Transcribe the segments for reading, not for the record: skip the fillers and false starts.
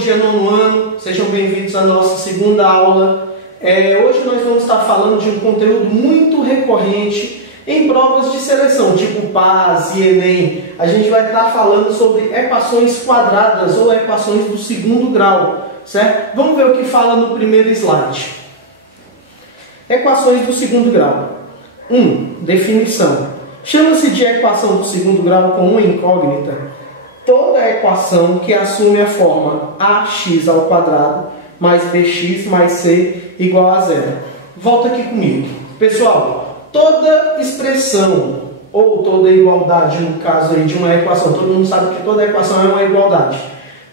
dia, nono ano, sejam bem-vindos à nossa segunda aula. Hoje nós vamos estar falando de um conteúdo muito recorrente em provas de seleção, tipo PAS e Enem. A gente vai estar falando sobre equações quadradas ou equações do segundo grau, certo? Vamos ver o que fala no primeiro slide. Equações do segundo grau. 1. Definição. Chama-se de equação do segundo grau com uma incógnita toda equação que assume a forma ax ao quadrado mais bx mais c igual a zero. Volta aqui comigo. Pessoal, toda expressão ou toda igualdade, no caso aí de uma equação, todo mundo sabe que toda equação é uma igualdade.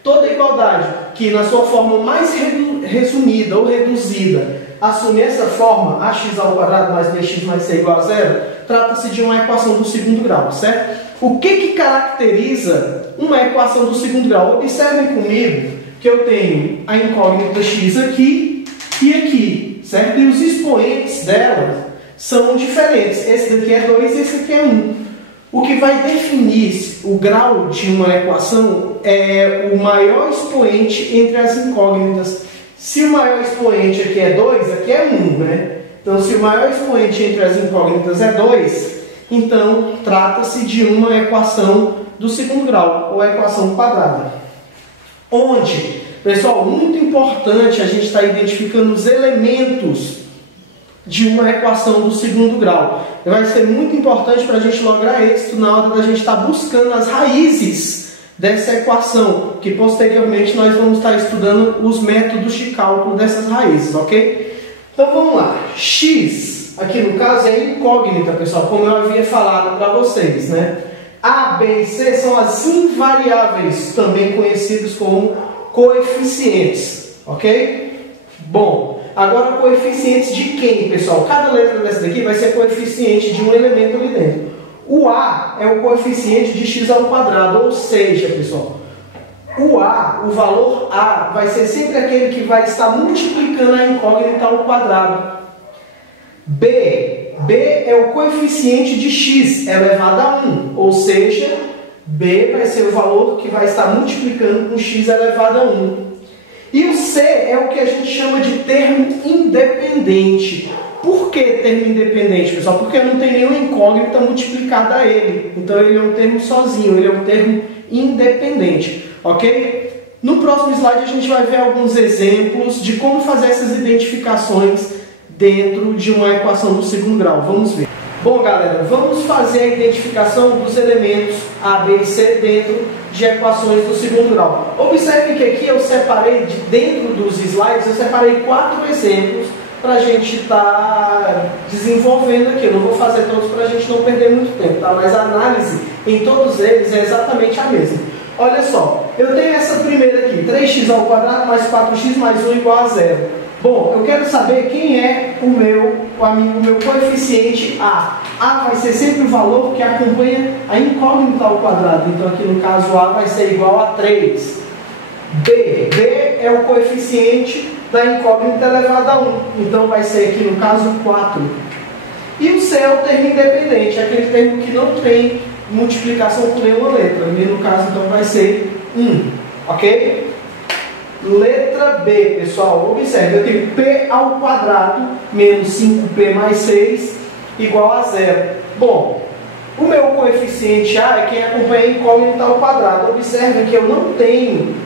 Toda igualdade que na sua forma mais resumida ou reduzida assume essa forma, ax ao quadrado mais bx mais c igual a zero, trata-se de uma equação do segundo grau, certo? O que caracteriza uma equação do segundo grau? Observem comigo que eu tenho a incógnita x aqui e aqui, certo? E os expoentes dela são diferentes. Esse daqui é 2 e esse aqui é 1. O que vai definir o grau de uma equação é o maior expoente entre as incógnitas. Se o maior expoente aqui é 2, aqui é 1, né? Então, se o maior expoente entre as incógnitas é 2, então trata-se de uma equação do segundo grau, ou equação quadrada. Onde, pessoal, muito importante a gente está identificando os elementos de uma equação do segundo grau. Vai ser muito importante para a gente lograr êxito na hora da gente estar buscando as raízes dessa equação, que posteriormente nós vamos estar estudando os métodos de cálculo dessas raízes, ok? Então vamos lá. X, aqui no caso, é incógnita, pessoal, como eu havia falado para vocês, né? A, B e C são as invariáveis, também conhecidos como coeficientes, ok? Bom, agora coeficientes de quem, pessoal? Cada letra dessa daqui vai ser coeficiente de um elemento ali dentro. O A é o coeficiente de x ao quadrado, ou seja, pessoal, o A, o valor A, vai ser sempre aquele que vai estar multiplicando a incógnita ao quadrado. B é o coeficiente de x elevado a 1, ou seja, B vai ser o valor que vai estar multiplicando com x elevado a 1. E o C é o que a gente chama de termo independente. Por que termo independente, pessoal? Porque não tem nenhuma incógnita multiplicada a ele. Então ele é um termo sozinho, ele é um termo independente, ok? No próximo slide a gente vai ver alguns exemplos de como fazer essas identificações dentro de uma equação do segundo grau. Vamos ver. Bom, galera, vamos fazer a identificação dos elementos A, B e C dentro de equações do segundo grau. Observem que aqui eu separei, dentro dos slides, eu separei 4 exemplos para a gente estar desenvolvendo aqui. Eu não vou fazer todos para a gente não perder muito tempo, tá? Mas a análise em todos eles é exatamente a mesma. Olha só, eu tenho essa primeira aqui, 3x ao quadrado mais 4x mais 1 igual a 0. Bom, eu quero saber quem é o meu coeficiente A. A vai ser sempre o valor que acompanha a incógnita ao quadrado. Então, aqui no caso, A vai ser igual a 3. B é o coeficiente da incógnita elevada a 1. Então, vai ser aqui no caso 4. E o C é o termo independente, aquele termo que não tem multiplicação por nenhuma letra. E no caso, então, vai ser 1. Ok? Letra B, pessoal, observe, eu tenho P ao quadrado menos 5P mais 6 igual a 0. Bom, o meu coeficiente A é quem acompanha a incógnita ao quadrado. Observe que eu não tenho,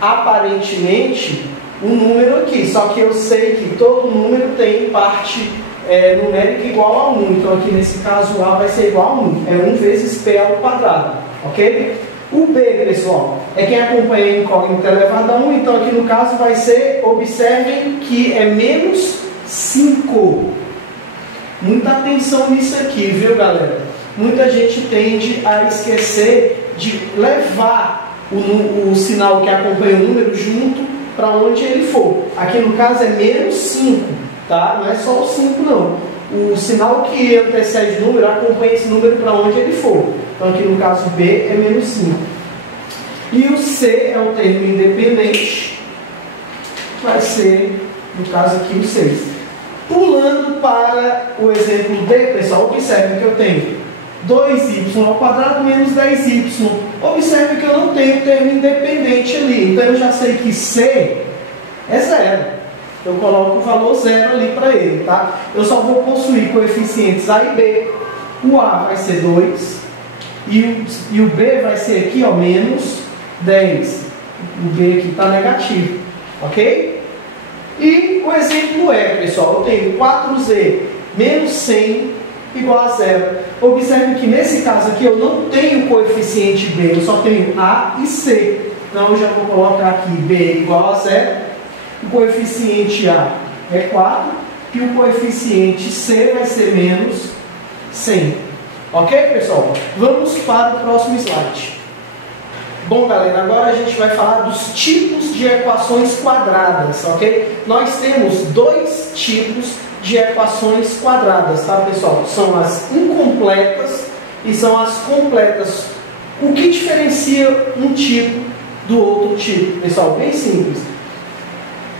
aparentemente, um número aqui, só que eu sei que todo número tem parte numérica igual a 1. Então, aqui nesse caso, A vai ser igual a 1. É 1 vezes P ao quadrado, ok? O B, pessoal, é quem acompanha a incógnita elevada a 1, então aqui no caso vai ser, observem que é menos 5. Muita atenção nisso aqui, viu, galera? Muita gente tende a esquecer de levar o sinal que acompanha o número junto para onde ele for. Aqui no caso é menos 5, tá? Não é só o 5 não. O sinal que antecede o número acompanha esse número para onde ele for. Então aqui no caso B é menos 5. E o C é o termo independente, vai ser, no caso aqui, o 6. Pulando para o exemplo D, pessoal, observe que eu tenho 2y ao quadrado menos 10y. Observe que eu não tenho termo independente ali, então eu já sei que c é zero. Eu coloco o valor zero ali para ele, tá? Eu só vou possuir coeficientes a e b. O a vai ser 2 e o b vai ser aqui, ó, menos 10. O b aqui está negativo, ok? E o exemplo é, pessoal, eu tenho 4z menos 100 igual a zero. Observe que nesse caso aqui eu não tenho coeficiente b, eu só tenho a e c. Então eu já vou colocar aqui b igual a zero. O coeficiente a é 4 e o coeficiente c vai ser menos 100. Ok, pessoal? Vamos para o próximo slide. Bom, galera, agora a gente vai falar dos tipos de equações quadradas, ok? Nós temos dois tipos de equações quadradas, tá, pessoal? São as incompletas e são as completas. O que diferencia um tipo do outro tipo, pessoal? Bem simples.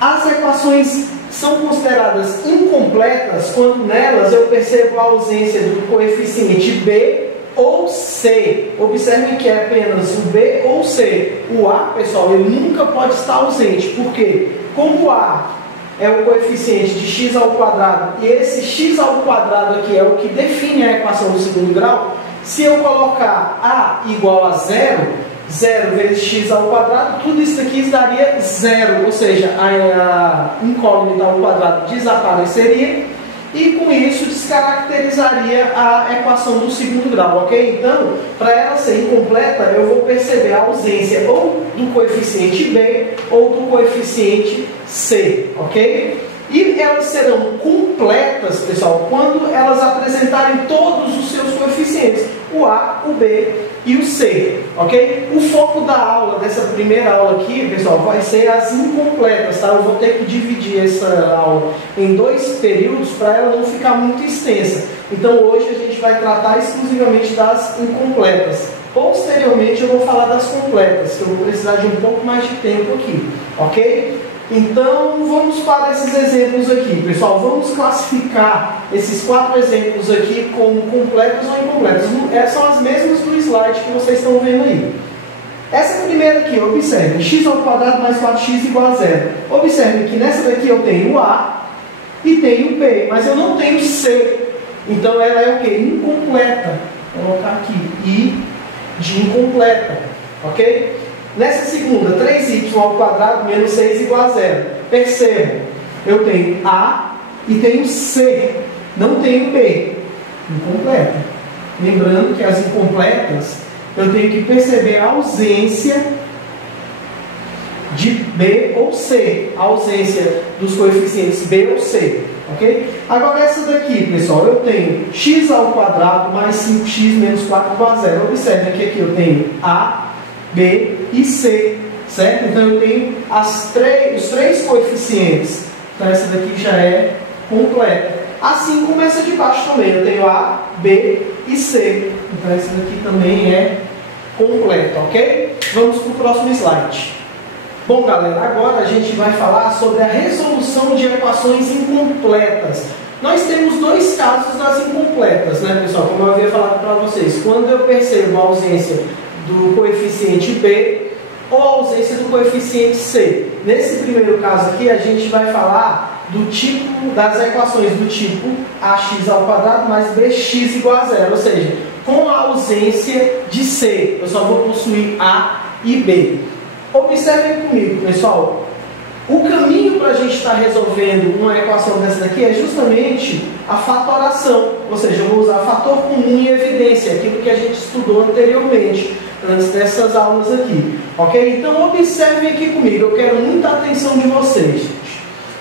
As equações são consideradas incompletas quando nelas eu percebo a ausência do coeficiente b ou c. Observem que é apenas o b ou c. O a, pessoal, ele nunca pode estar ausente. Por quê? Como o a é o coeficiente de x ao quadrado e esse x ao quadrado aqui é o que define a equação do segundo grau, se eu colocar a igual a zero, 0 vezes x ao quadrado, tudo isso aqui daria zero, ou seja, a incógnita ao quadrado desapareceria e com isso descaracterizaria a equação do segundo grau, ok? Então, para ela ser incompleta, eu vou perceber a ausência ou do coeficiente b ou do coeficiente c, ok? E elas serão completas, pessoal, quando elas apresentarem todos os seus coeficientes, o a, o b e o c, ok? O foco da aula, dessa primeira aula aqui, pessoal, vai ser as incompletas, tá? Eu vou ter que dividir essa aula em 2 períodos para ela não ficar muito extensa. Então hoje a gente vai tratar exclusivamente das incompletas. Posteriormente eu vou falar das completas, que eu vou precisar de um pouco mais de tempo aqui, ok? Então, vamos para esses exemplos aqui, pessoal. Vamos classificar esses 4 exemplos aqui como completos ou incompletos. São as mesmas do slide que vocês estão vendo aí. Essa primeira aqui, observe, x ao quadrado mais 4x igual a zero. Observe que nessa daqui eu tenho a e tenho b, mas eu não tenho c. Então, ela é o quê? Incompleta. Vou colocar aqui, i de incompleta, ok? Nessa segunda, 3y ao quadrado menos 6 igual a zero. Perceba, eu tenho a e tenho c, não tenho b. Incompleta. Lembrando que as incompletas, eu tenho que perceber a ausência de b ou c, a ausência dos coeficientes b ou c, ok? Agora essa daqui, pessoal, eu tenho x ao quadrado mais 5x menos 4 igual a zero. Observe que aqui eu tenho a, b e c, certo? Então eu tenho os 3 coeficientes. Então essa daqui já é completa. Assim como essa de baixo também. Eu tenho a, b e c. Então essa daqui também é completa, ok? Vamos para o próximo slide. Bom, galera, agora a gente vai falar sobre a resolução de equações incompletas. Nós temos 2 casos das incompletas, né, pessoal? Como eu havia falado para vocês. Quando eu percebo a ausência do coeficiente b ou a ausência do coeficiente c. Nesse primeiro caso aqui, a gente vai falar do tipo das equações do tipo ax ao quadrado mais bx igual a zero, ou seja, com a ausência de c, eu só vou possuir a e b. Observem comigo, pessoal, o caminho para a gente estar resolvendo uma equação dessa daqui é justamente a fatoração, ou seja, eu vou usar fator comum e evidência, aquilo que a gente estudou anteriormente, antes dessas aulas aqui, ok? Então observem aqui comigo, eu quero muita atenção de vocês, gente.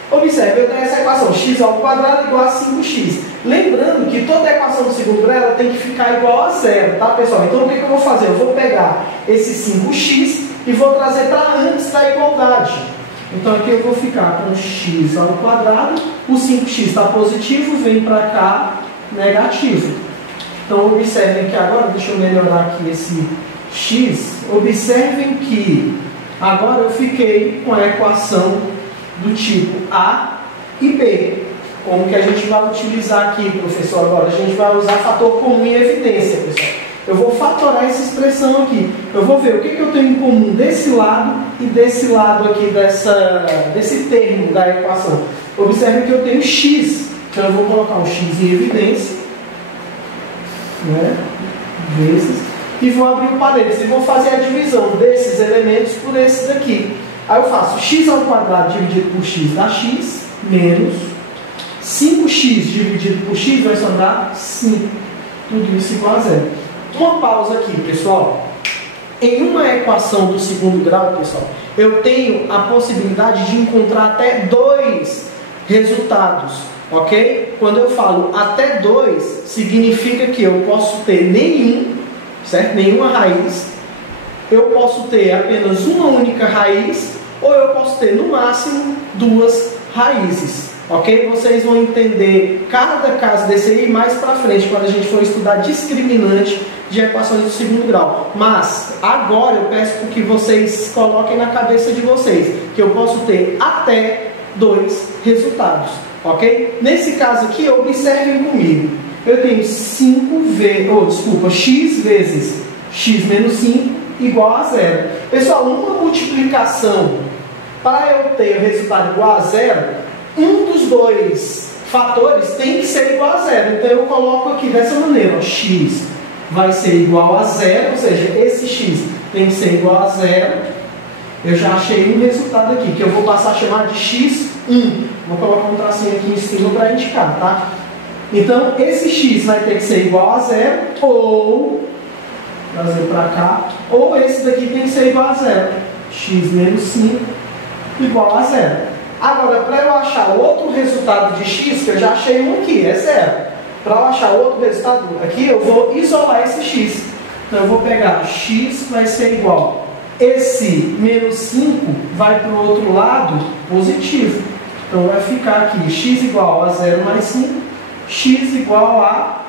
Observe, eu tenho essa equação x ao quadrado igual a 5x. Lembrando que toda equação do segundo grau ela tem que ficar igual a zero, tá, pessoal? Então o que eu vou fazer? Eu vou pegar esse 5x e vou trazer para antes da igualdade. Então aqui eu vou ficar com x ao quadrado, o 5x está positivo, vem para cá negativo. Então observem que agora, deixa eu melhorar aqui esse x, observem que agora eu fiquei com a equação do tipo a e b. Como que a gente vai utilizar aqui, professor, agora? A gente vai usar fator comum e evidência, pessoal. Eu vou fatorar essa expressão aqui. Eu vou ver o que eu tenho em comum desse lado e desse lado aqui, desse termo da equação. Observe que eu tenho x. Então eu vou colocar um x em evidência, né? Vezes. E vou abrir o parênteses. E vou fazer a divisão desses elementos por esse daqui. Aí eu faço x ao quadrado dividido por x dá x, menos 5x dividido por x vai sobrar 5. Tudo isso igual a zero. Uma pausa aqui, pessoal. Em uma equação do segundo grau, pessoal, eu tenho a possibilidade de encontrar até 2 resultados, ok? Quando eu falo até 2, significa que eu posso ter nenhum, certo? Nenhuma raiz. Eu posso ter apenas uma única raiz, ou eu posso ter no máximo 2 raízes. Ok? Vocês vão entender cada caso desse aí mais para frente, quando a gente for estudar discriminante de equações do segundo grau. Mas, agora eu peço que vocês coloquem na cabeça de vocês que eu posso ter até 2 resultados. Ok? Nesse caso aqui, observem comigo. Eu tenho x vezes x menos 5 igual a 0. Pessoal, uma multiplicação, para eu ter o resultado igual a 0, um dos 2 fatores tem que ser igual a 0. Então eu coloco aqui dessa maneira, ó, x vai ser igual a 0, ou seja, esse x tem que ser igual a 0. Eu já achei um resultado aqui, que eu vou passar a chamar de x1. Vou colocar um tracinho aqui em cima para indicar, tá? Então esse x vai ter que ser igual a 0, ou, trazer para cá, ou esse daqui tem que ser igual a 0. X menos 5 igual a 0. Agora, para eu achar o outro resultado de x, que eu já achei um aqui, é 0. Para eu achar outro resultado aqui, eu vou isolar esse x. Então, eu vou pegar x vai ser igual. Esse menos 5 vai para o outro lado positivo. Então, vai ficar aqui x igual a 0 mais 5, x igual a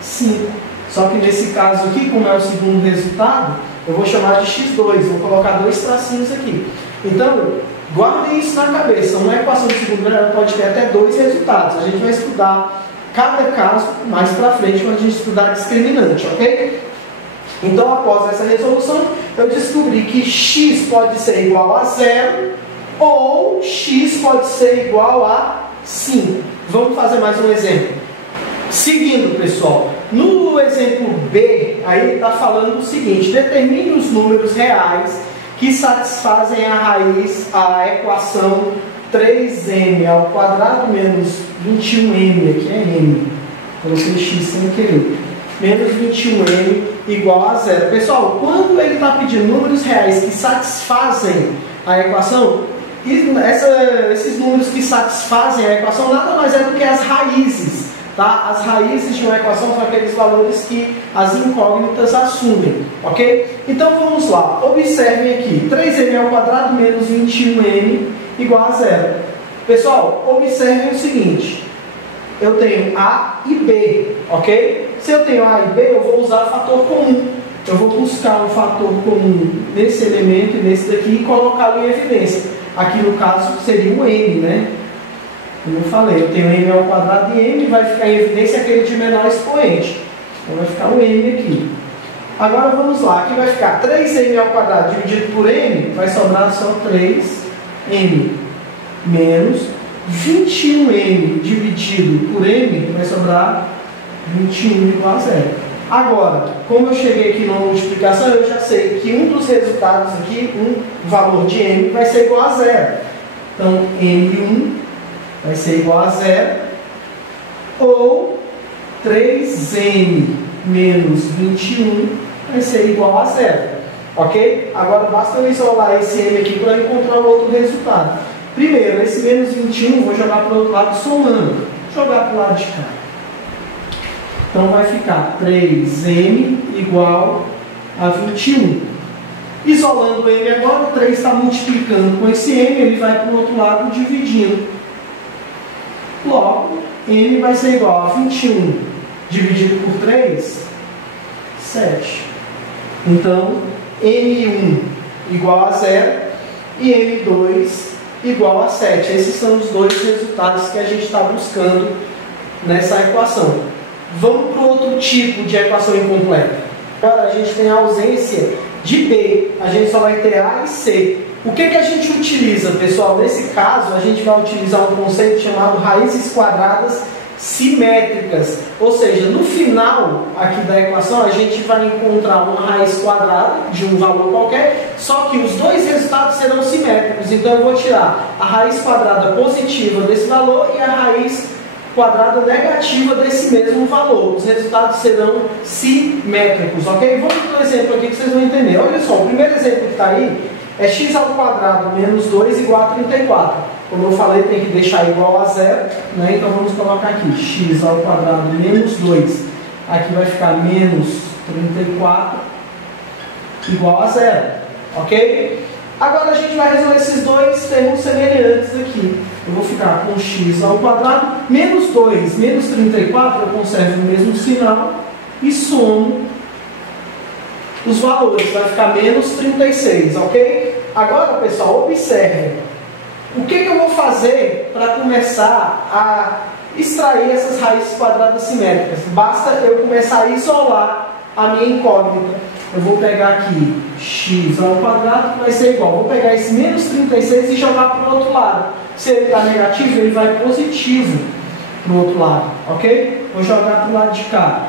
5. Só que nesse caso aqui, como é o segundo resultado, eu vou chamar de x2. Vou colocar 2 tracinhos aqui. Então, guardem isso na cabeça. Uma equação de segundo grau pode ter até 2 resultados. A gente vai estudar cada caso mais para frente quando a gente estudar discriminante, ok? Então, após essa resolução, eu descobri que x pode ser igual a 0 ou x pode ser igual a 5. Vamos fazer mais um exemplo. Seguindo, pessoal, no exemplo B, aí está falando o seguinte: determine os números reais que satisfazem a equação 3m ao quadrado menos 21m, aqui é m, coloquei x sem querer, menos 21m igual a 0. Pessoal, quando ele está pedindo números reais que satisfazem a equação, esses números que satisfazem a equação nada mais é do que as raízes. Tá? As raízes de uma equação são aqueles valores que as incógnitas assumem, ok? Então vamos lá, observem aqui, 3m ao quadrado menos 21m igual a 0. Pessoal, observem o seguinte, eu tenho A e B, ok? Se eu tenho A e B, eu vou usar o fator comum. Eu vou buscar um fator comum nesse elemento e nesse daqui e colocá-lo em evidência. Aqui no caso seria o m, né? Como eu falei, eu tenho m ao quadrado de m, vai ficar em evidência aquele de menor expoente. Então vai ficar o m aqui. Agora vamos lá, aqui vai ficar 3m ao quadrado dividido por m, vai sobrar só 3m, menos 21m dividido por m, vai sobrar 21 igual a 0. Agora, como eu cheguei aqui na multiplicação, eu já sei que um dos resultados aqui, um valor de m, vai ser igual a 0. Então, m1 vai ser igual a 0, ou 3m menos 21 vai ser igual a 0, ok? Agora basta eu isolar esse m aqui para encontrar o outro resultado. Primeiro, esse menos 21 vou jogar para o outro lado somando, jogar para o lado de cá. Então vai ficar 3m igual a 21. Isolando o m agora, 3 está multiplicando com esse m, ele vai para o outro lado dividindo. Logo, m vai ser igual a 21 dividido por 3, 7. Então, m1 igual a 0 e m2 igual a 7. Esses são os dois resultados que a gente está buscando nessa equação. Vamos para o outro tipo de equação incompleta. Agora a gente tem a ausência de B, a gente só vai ter A e C. O que a gente utiliza, pessoal? Nesse caso, a gente vai utilizar um conceito chamado raízes quadradas simétricas. Ou seja, no final aqui da equação, a gente vai encontrar uma raiz quadrada de um valor qualquer, só que os dois resultados serão simétricos. Então eu vou tirar a raiz quadrada positiva desse valor e a raiz quadrada negativa desse mesmo valor. Os resultados serão simétricos, ok? Vamos para um exemplo aqui que vocês vão entender. Olha só, o primeiro exemplo que está aí é x ao quadrado menos 2 igual a 34. Como eu falei, tem que deixar igual a zero, né? Então vamos colocar aqui x ao quadrado menos 2. Aqui vai ficar menos 34 igual a zero, ok? Agora a gente vai resolver esses dois termos semelhantes aqui. Eu vou ficar com x ao quadrado menos 2 menos 34, eu conservo o mesmo sinal e somo os valores, vai ficar menos 36, ok? Agora, pessoal, observe. O que eu vou fazer para começar a extrair essas raízes quadradas simétricas? Basta eu começar a isolar a minha incógnita. Eu vou pegar aqui x ao quadrado, que vai ser igual. Vou pegar esse menos 36 e jogar para o outro lado. Se ele está negativo, ele vai positivo para o outro lado, ok? Vou jogar para o lado de cá.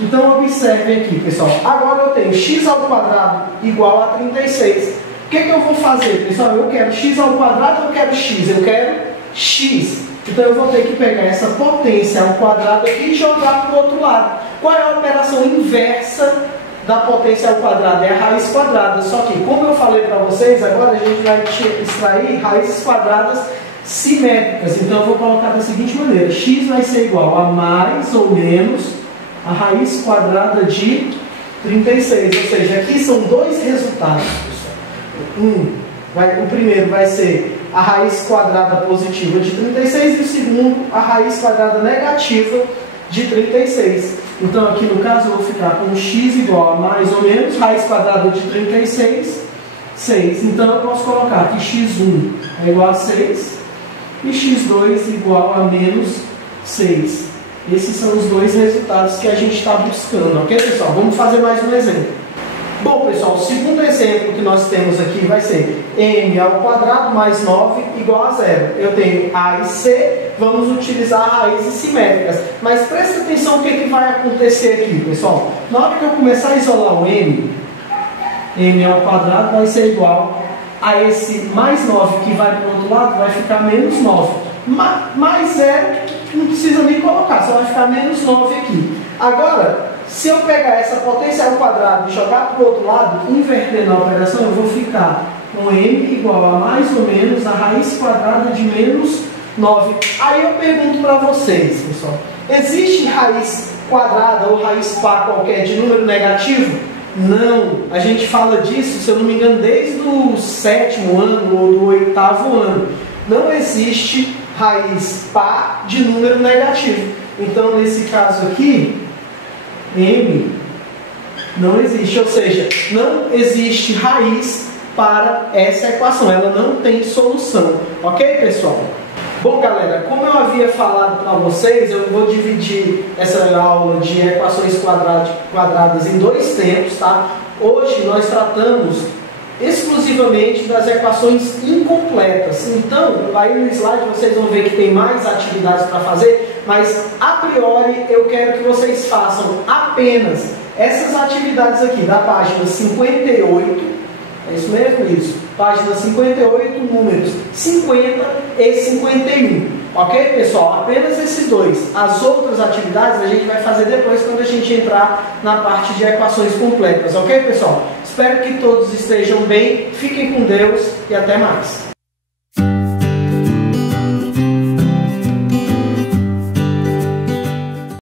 Então, observe aqui, pessoal. Agora eu tenho x ao quadrado igual a 36. O que eu vou fazer, pessoal? Eu quero x ao quadrado ou eu quero x? Eu quero x. Então, eu vou ter que pegar essa potência ao quadrado aqui e jogar para o outro lado. Qual é a operação inversa da potência ao quadrado? É a raiz quadrada. Só que, como eu falei para vocês, agora a gente vai extrair raízes quadradas simétricas. Então, eu vou colocar da seguinte maneira. X vai ser igual a mais ou menos a raiz quadrada de 36. Ou seja, aqui são dois resultados, pessoal. O primeiro vai ser a raiz quadrada positiva de 36 e o segundo a raiz quadrada negativa de 36. Então aqui no caso eu vou ficar com x igual a mais ou menos raiz quadrada de 36, 6. Então eu posso colocar que x1 é igual a 6 e x2 igual a menos 6. Esses são os dois resultados que a gente está buscando, ok, pessoal? Vamos fazer mais um exemplo. Bom, pessoal, o segundo exemplo que nós temos aqui vai ser m ao quadrado mais 9 igual a 0. Eu tenho a e c, vamos utilizar raízes simétricas. Mas presta atenção o que vai acontecer aqui, pessoal. Na hora que eu começar a isolar o m ao quadrado vai ser igual a esse mais 9 que vai para o outro lado, vai ficar menos 9. Mais 0, não precisa nem colocar, só vai ficar menos 9 aqui. Agora, se eu pegar essa potência ao quadrado e jogar para o outro lado, invertendo a operação, eu vou ficar com m igual a mais ou menos a raiz quadrada de menos 9. Aí eu pergunto para vocês, pessoal, existe raiz quadrada ou raiz par qualquer de número negativo? Não. A gente fala disso, se eu não me engano, desde o 7º ano ou do 8º ano. Não existe raiz par de número negativo. Então, nesse caso aqui, m não existe, ou seja, não existe raiz para essa equação, ela não tem solução, ok, pessoal? Bom, galera, como eu havia falado para vocês, eu vou dividir essa aula de equações quadradas em dois tempos, tá? Hoje nós tratamos exclusivamente das equações incompletas. Então, aí no slide vocês vão ver que tem mais atividades para fazer, mas a priori eu quero que vocês façam apenas essas atividades aqui da página 58, é isso mesmo? Isso. Página 58, números 50 e 51. Ok, pessoal? Apenas esses dois. As outras atividades a gente vai fazer depois quando a gente entrar na parte de equações completas. Ok, pessoal? Espero que todos estejam bem. Fiquem com Deus e até mais.